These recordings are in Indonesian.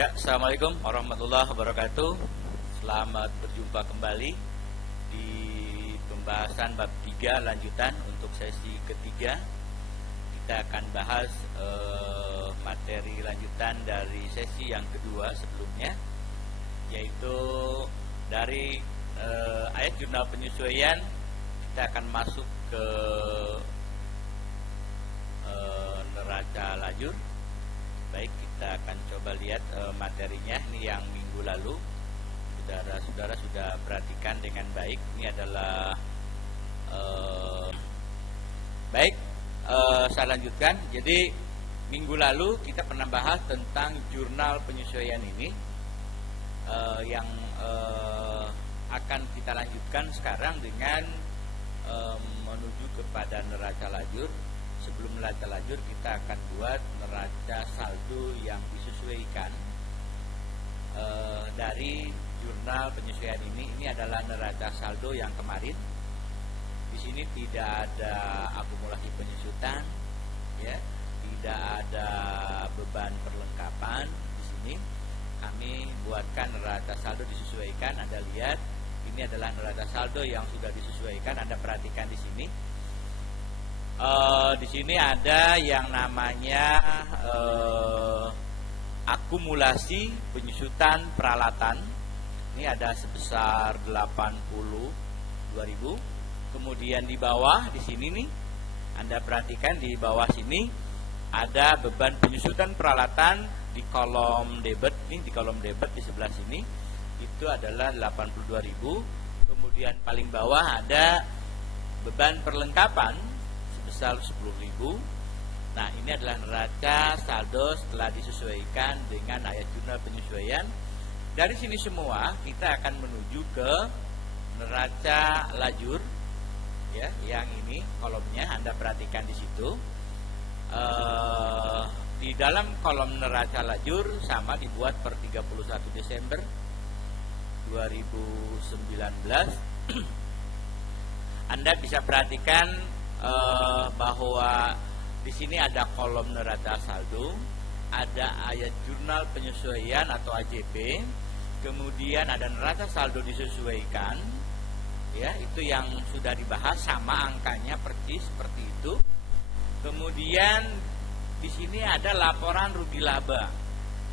Ya, Assalamualaikum warahmatullahi wabarakatuh. Selamat berjumpa kembali di pembahasan bab 3 lanjutan untuk sesi ketiga. Kita akan bahas materi lanjutan dari sesi yang kedua sebelumnya, yaitu dari ayat jurnal penyesuaian. Kita akan masuk ke neraca lajur. Baik, kita akan coba lihat materinya. Ini yang minggu lalu saudara-saudara sudah perhatikan dengan baik. Ini adalah baik, saya lanjutkan. Jadi minggu lalu kita pernah bahas tentang jurnal penyesuaian ini, yang akan kita lanjutkan sekarang dengan menuju kepada neraca lajur. Sebelum neraca lajur, kita akan buat neraca saldo yang disesuaikan dari jurnal penyesuaian ini. Ini adalah neraca saldo yang kemarin. Di sini tidak ada akumulasi penyusutan, ya, tidak ada beban perlengkapan. Di sini kami buatkan neraca saldo disesuaikan. Anda lihat, ini adalah neraca saldo yang sudah disesuaikan. Anda perhatikan di sini. Di sini ada yang namanya akumulasi penyusutan peralatan. Ini ada sebesar 82.000. Kemudian di bawah di sini nih, Anda perhatikan di bawah sini ada beban penyusutan peralatan di kolom debit. Nih di kolom debit di sebelah sini itu adalah 82.000. Kemudian paling bawah ada beban perlengkapan sebesar 10.000. Nah, ini adalah neraca saldo setelah disesuaikan dengan ayat jurnal penyesuaian. Dari sini semua kita akan menuju ke neraca lajur, ya, yang ini kolomnya Anda perhatikan di situ. Di dalam kolom neraca lajur sama dibuat per 31 Desember 2019. Anda bisa perhatikan bahwa di sini ada kolom neraca saldo, ada ayat jurnal penyesuaian atau AJP, kemudian ada neraca saldo disesuaikan, ya, itu yang sudah dibahas sama angkanya persis seperti itu. Kemudian di sini ada laporan rugi laba,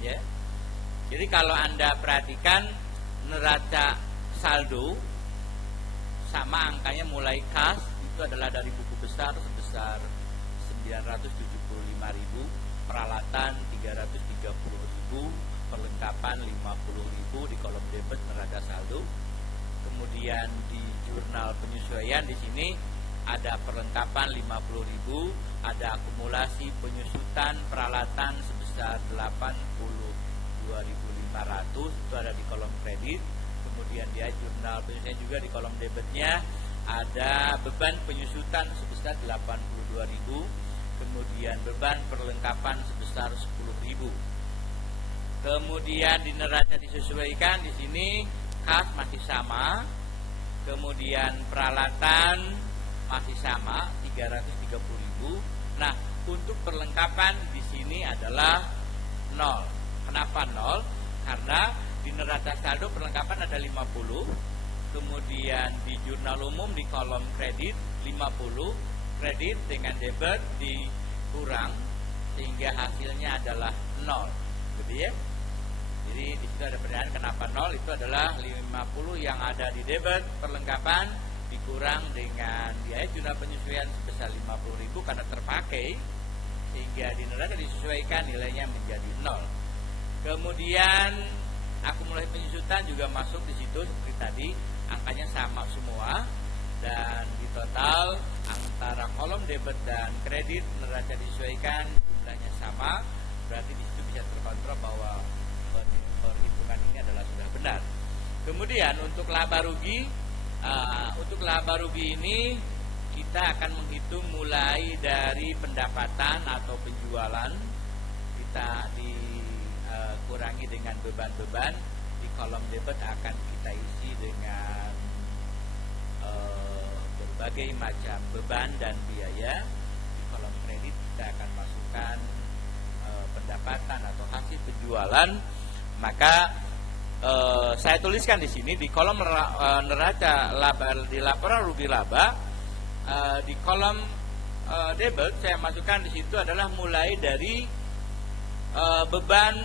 ya. Jadi kalau Anda perhatikan neraca saldo sama angkanya mulai kas itu adalah dari buku besar sebesar 975.000, peralatan 330.000, perlengkapan 50.000 di kolom debit neraca saldo. Kemudian di jurnal penyesuaian di sini ada perlengkapan 50.000, ada akumulasi penyusutan peralatan sebesar 82.500, itu ada di kolom kredit. Kemudian dia jurnal penyesuaian juga di kolom debitnya ada beban penyusutan sebesar 82.000, kemudian beban perlengkapan sebesar 10.000. Kemudian di neraca disesuaikan di sini kas masih sama, kemudian peralatan masih sama 330.000. Nah, untuk perlengkapan di sini adalah 0. Kenapa 0? Karena di neraca saldo perlengkapan ada 50. Kemudian di jurnal umum di kolom kredit 50, kredit dengan debit dikurang sehingga hasilnya adalah 0, gitu ya. Jadi di situ ada pertanyaan kenapa 0, itu adalah 50 yang ada di debit perlengkapan dikurang dengan biaya jurnal penyesuaian sebesar 50.000 karena terpakai sehingga di neraca disesuaikan nilainya menjadi 0. Kemudian akumulasi penyusutan juga masuk di situ seperti tadi. Angkanya sama semua dan di total antara kolom debit dan kredit neraca disesuaikan jumlahnya sama, berarti di situ bisa terkontrol bahwa perhitungan ini adalah sudah benar. Kemudian untuk laba rugi, ini kita akan menghitung mulai dari pendapatan atau penjualan, kita dikurangi dengan beban-beban. Di kolom debit akan kita isi dengan berbagai macam beban dan biaya. Di kolom kredit kita akan masukkan pendapatan atau hasil penjualan Maka saya tuliskan di sini di kolom neraca laba, di laporan rugi laba, di kolom debit saya masukkan di situ adalah mulai dari beban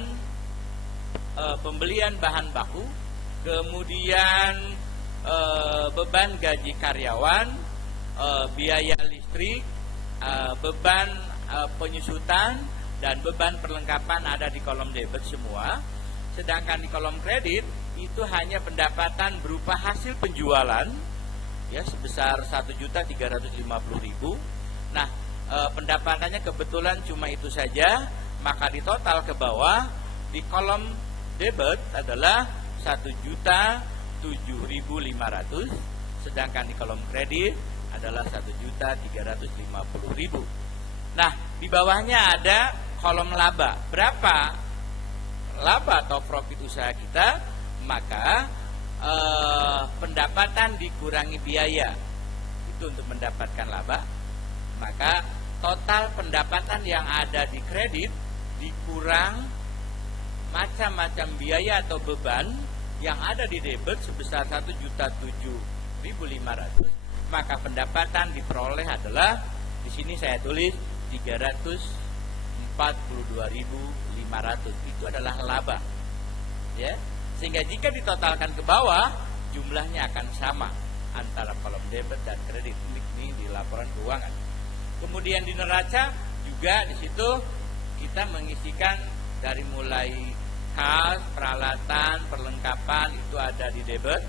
pembelian bahan baku, kemudian beban gaji karyawan, biaya listrik, beban penyusutan, dan beban perlengkapan ada di kolom debit semua. Sedangkan di kolom kredit itu hanya pendapatan berupa hasil penjualan ya sebesar 1.350.000. Nah, pendapatannya kebetulan cuma itu saja, maka ditotal ke bawah di kolom debit adalah 1.007.500, sedangkan di kolom kredit adalah 1.350.000. Nah, di bawahnya ada kolom laba. Berapa laba atau profit usaha kita? Maka pendapatan dikurangi biaya itu untuk mendapatkan laba. Maka total pendapatan yang ada di kredit dikurang macam-macam biaya atau beban yang ada di debit sebesar 1.007.500, maka pendapatan diperoleh adalah di sini saya tulis 342.500. Itu adalah laba. Ya. Sehingga jika ditotalkan ke bawah, jumlahnya akan sama antara kolom debit dan kredit. Ini di laporan keuangan. Kemudian di neraca juga di situ kita mengisikan dari mulai kas, peralatan, perlengkapan itu ada di debit.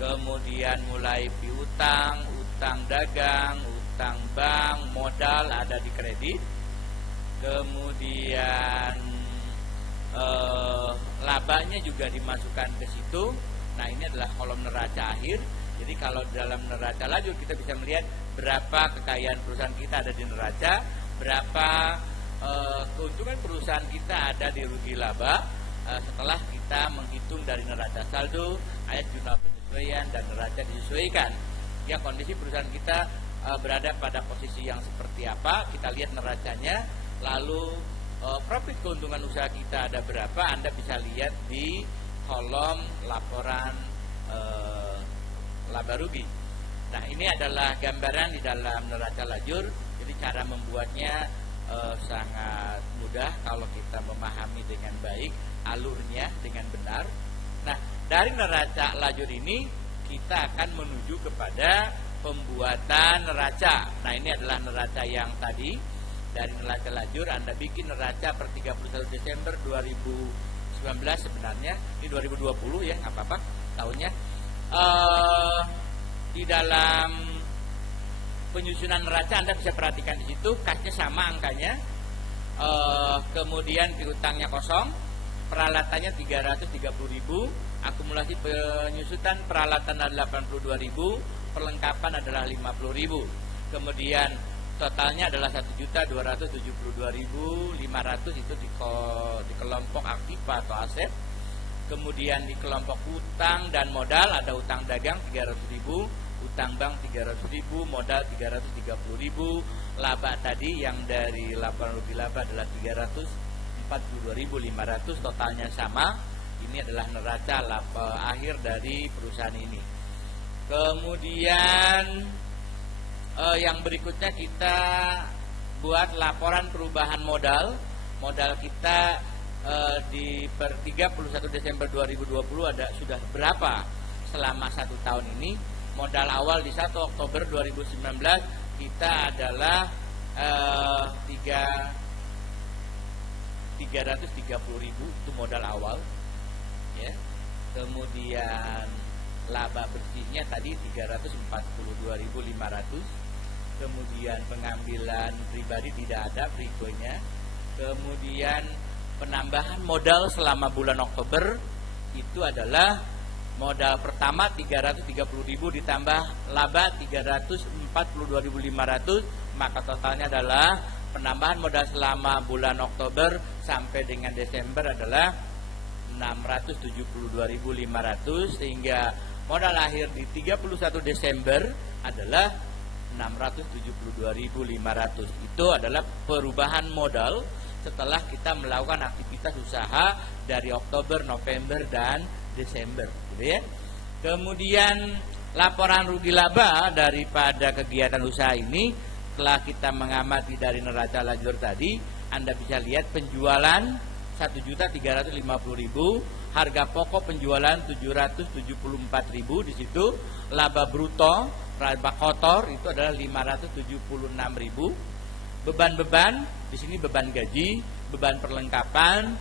Kemudian mulai piutang, utang dagang, utang bank, modal ada di kredit. Kemudian labanya juga dimasukkan ke situ. Nah, ini adalah kolom neraca akhir. Jadi kalau dalam neraca lajur kita bisa melihat berapa kekayaan perusahaan kita ada di neraca, berapa keuntungan perusahaan kita ada di rugi laba setelah kita menghitung dari neraca saldo, ayat jurnal penyesuaian, dan neraca disesuaikan. Ya, kondisi perusahaan kita berada pada posisi yang seperti apa, kita lihat neracanya. Lalu profit keuntungan usaha kita ada berapa, Anda bisa lihat di kolom laporan laba rugi. Nah, ini adalah gambaran di dalam neraca lajur. Jadi cara membuatnya sangat mudah kalau kita memahami dengan baik alurnya dengan benar. Nah, dari neraca lajur ini kita akan menuju kepada pembuatan neraca. Nah, ini adalah neraca yang tadi. Dari neraca lajur Anda bikin neraca per 31 Desember 2019 sebenarnya. Ini 2020 ya, nggak apa-apa tahunnya. Di dalam penyusunan neraca Anda bisa perhatikan di situ kasnya sama angkanya. Kemudian piutangnya kosong, peralatannya 330.000, akumulasi penyusutan peralatan adalah 82.000, perlengkapan adalah 50.000. Kemudian totalnya adalah 1.272.500 itu di kelompok aktiva atau aset. Kemudian di kelompok utang dan modal ada utang dagang 300.000, utang bank 300.000, modal 330.000. Laba tadi yang dari laporan rugi laba adalah 342.500, totalnya sama. Ini adalah neraca laba akhir dari perusahaan ini. Kemudian yang berikutnya kita buat laporan perubahan modal. Modal kita di per 31 Desember 2020 sudah berapa selama 1 tahun ini. Modal awal di 1 Oktober 2019 kita adalah 330.000 itu modal awal ya. Kemudian laba bersihnya tadi 342.500. Kemudian pengambilan pribadi tidak ada free-nya. Kemudian penambahan modal selama bulan Oktober itu adalah modal pertama 330.000 ditambah laba 342.500, maka totalnya adalah penambahan modal selama bulan Oktober sampai dengan Desember adalah 672.500, sehingga modal akhir di 31 Desember adalah 672.500. Itu adalah perubahan modal setelah kita melakukan aktivitas usaha dari Oktober, November, dan Desember, gitu ya. Kemudian laporan rugi laba daripada kegiatan usaha ini setelah kita mengamati dari neraca lajur tadi, Anda bisa lihat penjualan 1.350.000, harga pokok penjualan 774.000 di situ, laba bruto, laba kotor itu adalah 576.000. Beban-beban di sini beban gaji, beban perlengkapan,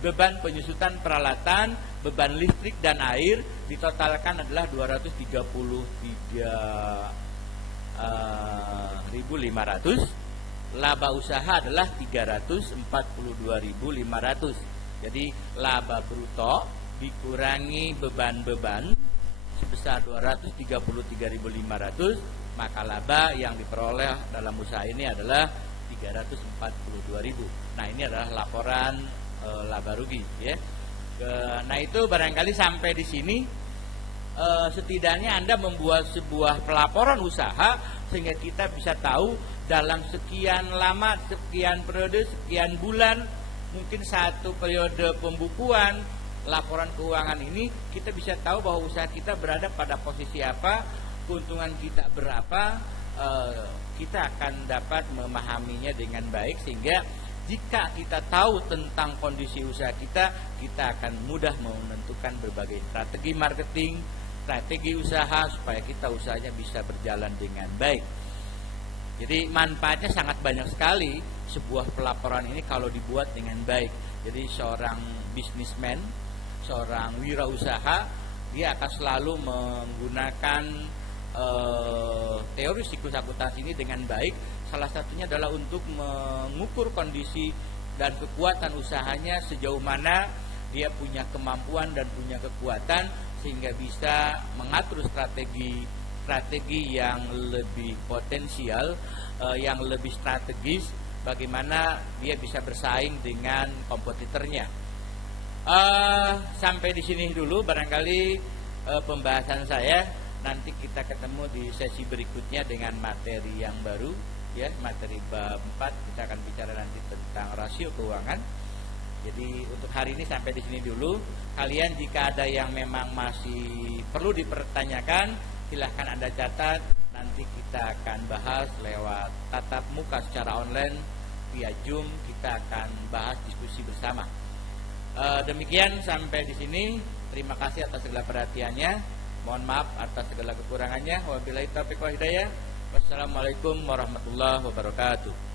beban penyusutan peralatan, beban listrik dan air ditotalkan adalah 233.500. Laba usaha adalah 342.500. Jadi laba bruto dikurangi beban-beban sebesar 233.500, maka laba yang diperoleh dalam usaha ini adalah 342.000. Nah, ini adalah laporan laba rugi, ya. Nah, itu barangkali sampai di sini setidaknya Anda membuat sebuah pelaporan usaha sehingga kita bisa tahu dalam sekian lama, sekian periode, sekian bulan, mungkin satu periode pembukuan laporan keuangan ini, kita bisa tahu bahwa usaha kita berada pada posisi apa, keuntungan kita berapa, kita akan dapat memahaminya dengan baik, sehingga jika kita tahu tentang kondisi usaha kita akan mudah menentukan berbagai strategi marketing, strategi usaha supaya kita usahanya bisa berjalan dengan baik. Jadi manfaatnya sangat banyak sekali sebuah pelaporan ini kalau dibuat dengan baik. Jadi seorang bisnismen, seorang wirausaha, dia akan selalu menggunakan teori siklus akuntansi ini dengan baik. Salah satunya adalah untuk mengukur kondisi dan kekuatan usahanya, sejauh mana dia punya kemampuan dan punya kekuatan sehingga bisa mengatur strategi yang lebih potensial, yang lebih strategis, bagaimana dia bisa bersaing dengan kompetitornya. Sampai di sini dulu barangkali pembahasan saya. Nanti kita ketemu di sesi berikutnya dengan materi yang baru, ya, materi bab 4. Kita akan bicara nanti tentang rasio keuangan. Jadi untuk hari ini sampai di sini dulu. Kalian jika ada yang memang masih perlu dipertanyakan, silahkan Anda catat. Nanti kita akan bahas lewat tatap muka secara online via Zoom. Kita akan bahas diskusi bersama. Demikian sampai di sini. Terima kasih atas segala perhatiannya. Mohon maaf atas segala kekurangannya. Wabillahi taufiq wal hidayah. Wassalamualaikum warahmatullahi wabarakatuh.